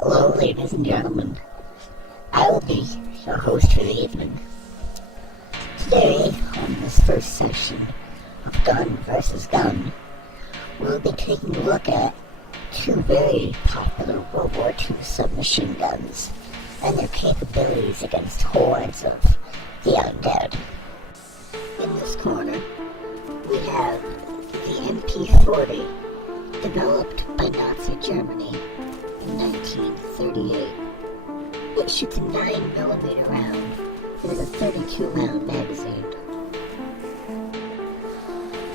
Hello, ladies and gentlemen. I will be your host for the evening. Today, on this first section of Gun vs. Gun, we'll be taking a look at two very popular World War II submachine guns and their capabilities against hordes of the undead. In this corner, we have the MP40, developed by Nazi Germany in 1938. It shoots a 9mm round with a 32-round magazine.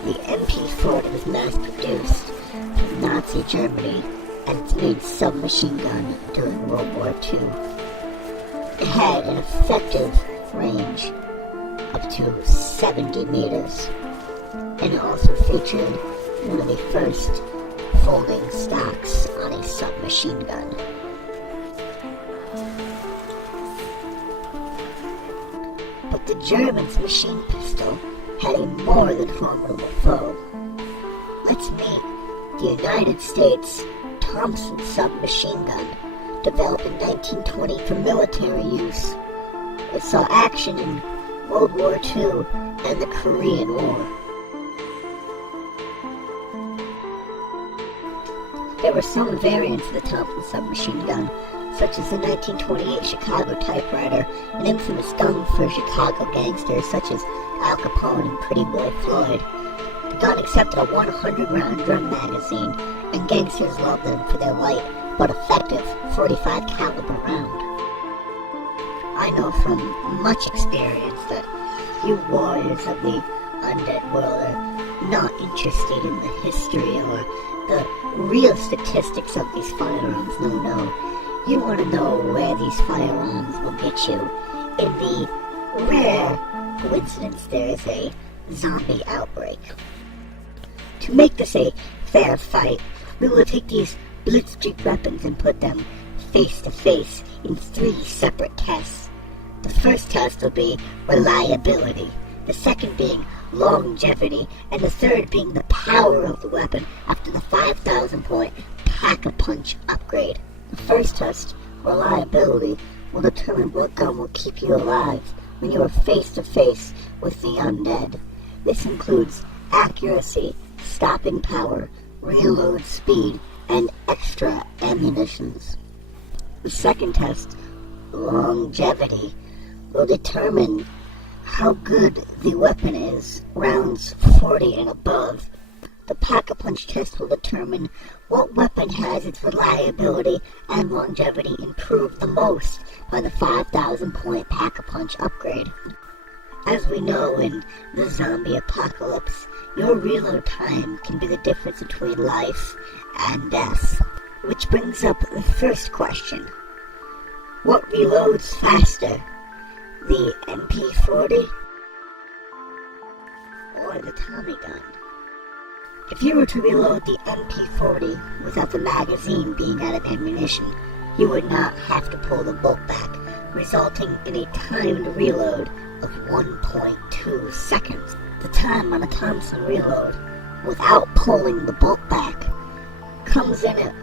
The MP40 was mass-produced in Nazi Germany as its main submachine gun during World War II. It had an effective range up to 70 meters, and it also featured one of the first folding stocks on a submachine gun. But the Germans' machine pistol had a more than formidable foe. Let's meet the United States Thompson submachine gun, developed in 1920 for military use. It saw action in World War II and the Korean War. There were some variants of the Thompson submachine gun, such as the 1928 Chicago typewriter, an infamous gun for Chicago gangsters such as Al Capone and Pretty Boy Floyd. The gun accepted a 100-round drum magazine, and gangsters loved them for their light but effective 45 caliber round. I know from much experience that you warriors of the undead world are not interested in the history or the real statistics of these firearms. No. You want to know where these firearms will get you in the rare coincidence there is a zombie outbreak. To make this a fair fight, we will take these blitzkrieg weapons and put them face to face in 3 separate tests. The first test will be reliability, the second being longevity, and the third being the power of the weapon after the 5,000 point pack-a-punch upgrade. The first test, reliability, will determine what gun will keep you alive when you are face to face with the undead. This includes accuracy, stopping power, reload speed, and extra ammunitions. The second test, longevity, will determine how good the weapon is, rounds 40 and above. The pack-a-punch test will determine what weapon has its reliability and longevity improved the most by the 5,000 point pack-a-punch upgrade. As we know, in the zombie apocalypse, your reload time can be the difference between life and death. Which brings up the first question. What reloads faster? The MP40 or the Tommy gun? If you were to reload the MP40 without the magazine being out of ammunition, you would not have to pull the bolt back, resulting in a timed reload of 1.2 seconds. The time on a Thompson reload, without pulling the bolt back, comes in at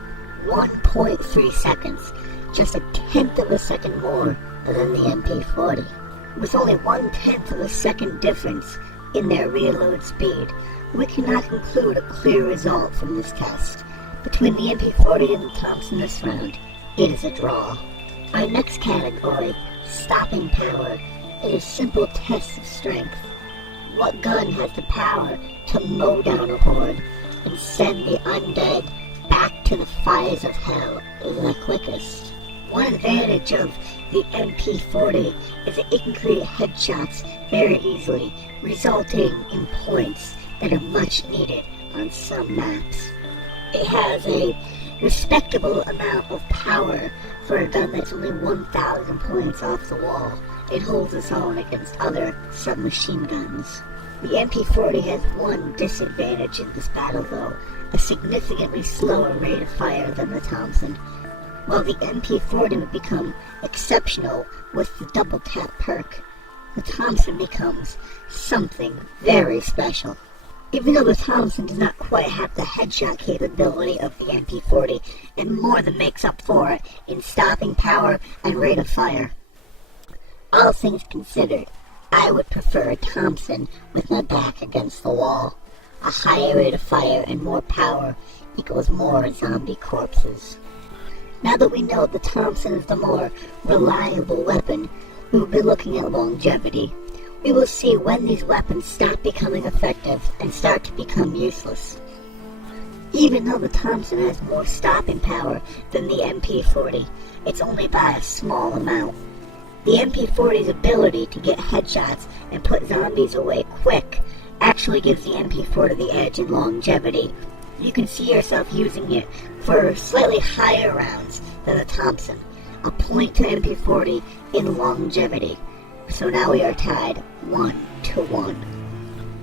1.3 seconds, just a tenth of a second more than the MP40. With only 1/10 of a second difference in their reload speed, we cannot conclude a clear result from this test. Between the MP40 and the Thompson this round, it is a draw. Our next category, stopping power, is a simple test of strength. What gun has the power to mow down a horde and send the undead back to the fires of hell the quickest? One advantage of the MP40 is that it can create headshots very easily, resulting in points that are much needed on some maps. It has a respectable amount of power for a gun that's only 1,000 points off the wall. It holds its own against other submachine guns. The MP40 has one disadvantage in this battle though, a significantly slower rate of fire than the Thompson. While the MP40 would become exceptional with the double tap perk, the Thompson becomes something very special. Even though the Thompson does not quite have the headshot capability of the MP40, it more than makes up for it in stopping power and rate of fire. All things considered, I would prefer a Thompson with my back against the wall. A higher rate of fire and more power equals more zombie corpses. Now that we know the Thompson is the more reliable weapon, we will be looking at longevity. We will see when these weapons stop becoming effective and start to become useless. Even though the Thompson has more stopping power than the MP40, it's only by a small amount. The MP40's ability to get headshots and put zombies away quick actually gives the MP40 the edge in longevity. You can see yourself using it for slightly higher rounds than the Thompson, a point to MP40 in longevity. So now we are tied 1-1.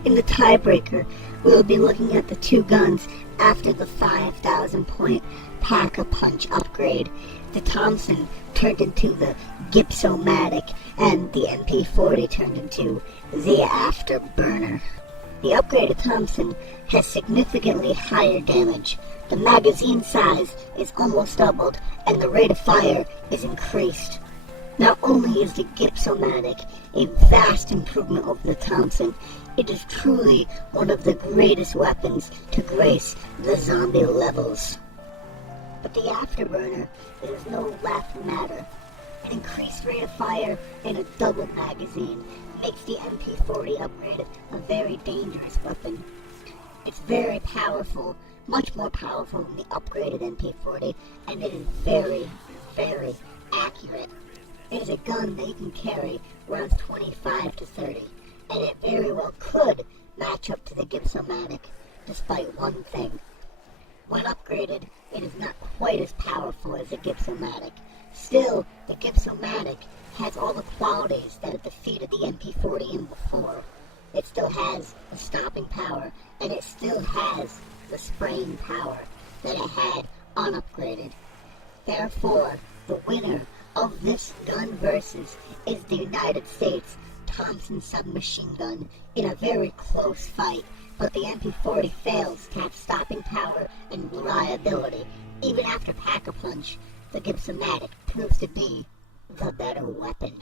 In the tiebreaker, we will be looking at the two guns after the 5,000 point Pack-a-Punch upgrade. The Thompson turned into the Gipsomatic, and the MP40 turned into the Afterburner. The upgraded Thompson has significantly higher damage. The magazine size is almost doubled, and the rate of fire is increased. Not only is the Gipsomatic a vast improvement over the Thompson, it is truly one of the greatest weapons to grace the zombie levels. But the Afterburner is no laughing matter. An increased rate of fire and a double magazine makes the MP40 upgrade a very dangerous weapon. It's very powerful, much more powerful than the upgraded MP40, and it is very, very accurate. It is a gun that you can carry rounds 25 to 30, and it very well could match up to the Gipsomatic, despite one thing. When upgraded, it is not quite as powerful as the Gipsomatic. Still, the Gipsomatic has all the qualities that have defeated the MP40 in before. It still has the stopping power, and it still has the spraying power that it had unupgraded. Therefore, the winner of this gun versus is the United States Thompson submachine gun in a very close fight, but the MP40 fails to have stopping power and reliability. Even after Pack-a-Punch, the Gipsomatic proves to be the better weapon.